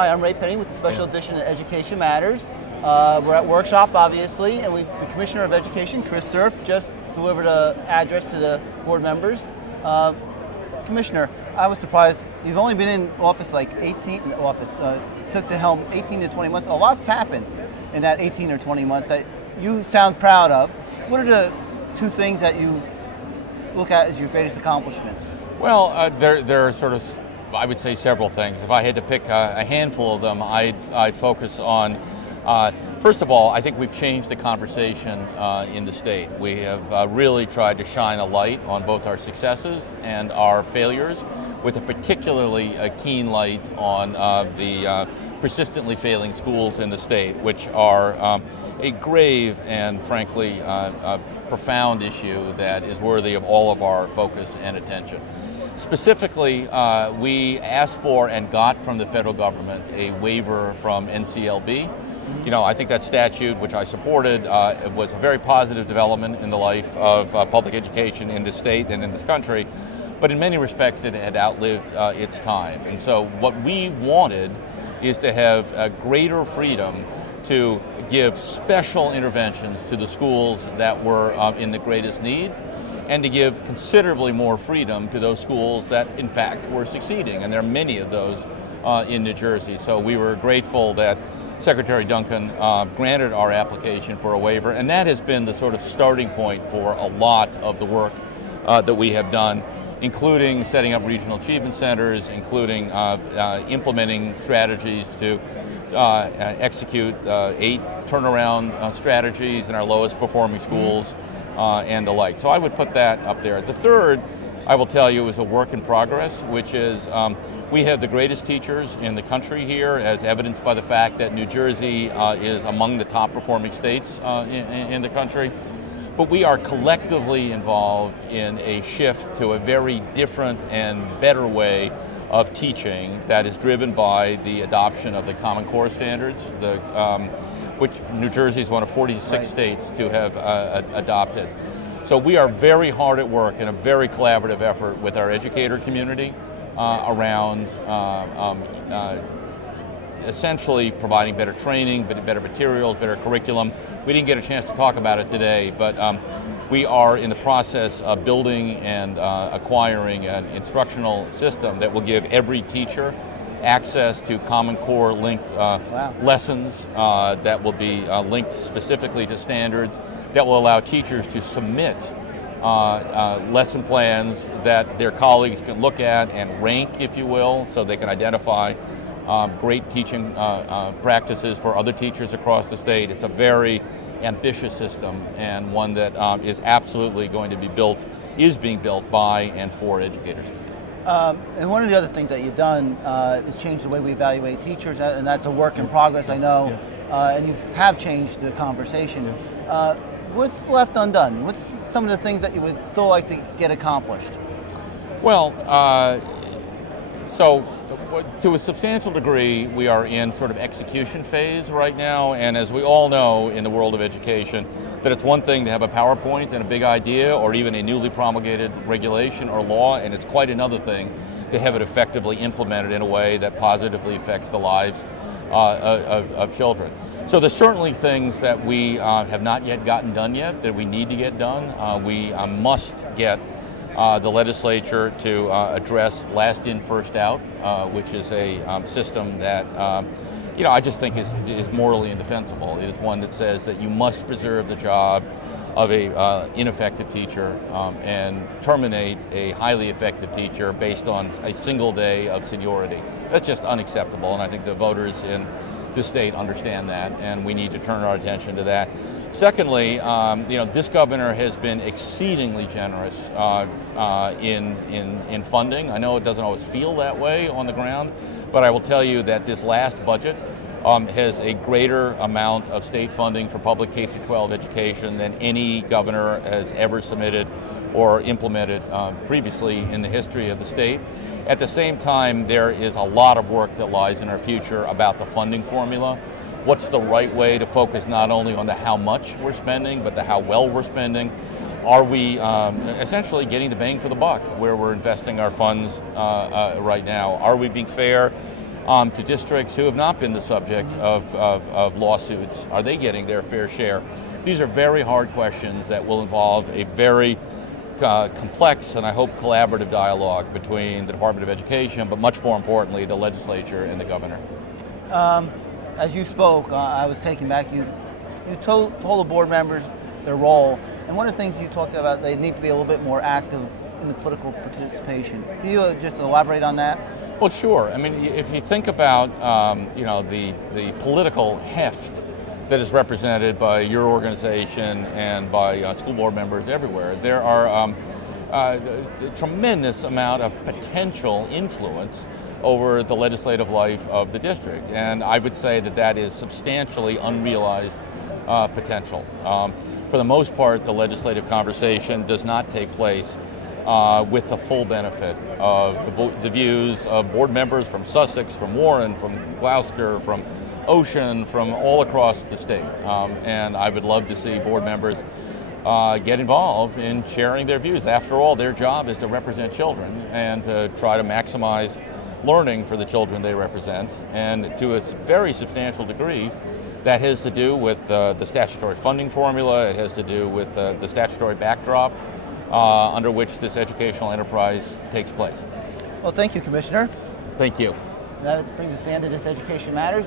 Hi, I'm Ray Pinney with the special edition of Education Matters. We're at workshop, obviously, and the Commissioner of Education, Cerf, just delivered an address to the board members. Commissioner, I was surprised. You've only been in office like 18 in office. Took the helm 18 to 20 months. A lot's happened in that 18 or 20 months that you sound proud of. What are the two things that you look at as your greatest accomplishments? Well, there are sort of, I would say, several things. If I had to pick a handful of them, I'd focus on, first of all, I think we've changed the conversation in the state. We have really tried to shine a light on both our successes and our failures, with a particularly keen light on the persistently failing schools in the state, which are a grave and frankly profound issue that is worthy of all of our focus and attention. Specifically, we asked for and got from the federal government a waiver from NCLB. You know, I think that statute, which I supported, was a very positive development in the life of public education in this state and in this country, but in many respects it had outlived its time. And so what we wanted is to have greater freedom to give special interventions to the schools that were in the greatest need, and to give considerably more freedom to those schools that in fact were succeeding, and there are many of those in New Jersey. So we were grateful that Secretary Duncan granted our application for a waiver, and that has been the sort of starting point for a lot of the work that we have done, including setting up regional achievement centers, including implementing strategies to execute 8 turnaround strategies in our lowest performing schools and the like. So I would put that up there. The third, I will tell you, is a work in progress, which is we have the greatest teachers in the country here, as evidenced by the fact that New Jersey is among the top performing states in the country. But we are collectively involved in a shift to a very different and better way of teaching that is driven by the adoption of the Common Core standards, which New Jersey is one of 46 states to have adopted. So we are very hard at work in a very collaborative effort with our educator community around essentially providing better training, better materials, better curriculum. We didn't get a chance to talk about it today, but we are in the process of building and acquiring an instructional system that will give every teacher access to Common Core linked lessons that will be linked specifically to standards, that will allow teachers to submit lesson plans that their colleagues can look at and rank, if you will, so they can identify great teaching practices for other teachers across the state. It's a very ambitious system, and one that is absolutely going to be built, is being built by and for educators. And one of the other things that you've done is change the way we evaluate teachers, and that's a work in progress, I know, and you have changed the conversation. What's left undone? What's some of the things that you would still like to get accomplished? Well, so to a substantial degree, we are in sort of execution phase right now, and as we all know in the world of education, that it's one thing to have a PowerPoint and a big idea, or even a newly promulgated regulation or law, and it's quite another thing to have it effectively implemented in a way that positively affects the lives of children. So there's certainly things that we have not yet gotten done yet, that we need to get done. We must get the legislature to address last in, first out, which is a system that you know, I just think is morally indefensible. It is one that says that you must preserve the job of a ineffective teacher and terminate a highly effective teacher based on a single day of seniority. That's just unacceptable, and I think the voters in this state understand that, and we need to turn our attention to that. Secondly, you know, this governor has been exceedingly generous in funding. I know it doesn't always feel that way on the ground, but I will tell you that this last budget has a greater amount of state funding for public K-12 education than any governor has ever submitted or implemented previously in the history of the state. At the same time, there is a lot of work that lies in our future about the funding formula. What's the right way to focus not only on the how much we're spending, but the how well we're spending? Are we essentially getting the bang for the buck where we're investing our funds right now? Are we being fair to districts who have not been the subject of lawsuits? Are they getting their fair share? These are very hard questions that will involve a very complex and I hope collaborative dialogue between the Department of Education, but much more importantly, the legislature and the governor. As you spoke, I was taken back. You told the board members their role, and one of the things you talked about, they need to be a little bit more active in the political participation. Can you just elaborate on that? Well, sure. I mean, if you think about the political heft that is represented by your organization and by school board members everywhere, there are a tremendous amount of potential influence over the legislative life of the district. And I would say that that is substantially unrealized potential. For the most part, the legislative conversation does not take place with the full benefit of the views of board members from Sussex, from Warren, from Gloucester, from Ocean, from all across the state. And I would love to see board members get involved in sharing their views. After all, their job is to represent children and to try to maximize learning for the children they represent. And to a very substantial degree, that has to do with the statutory funding formula. It has to do with the statutory backdrop under which this educational enterprise takes place. Well, thank you, Commissioner. Thank you. That brings us to the end of this Education Matters.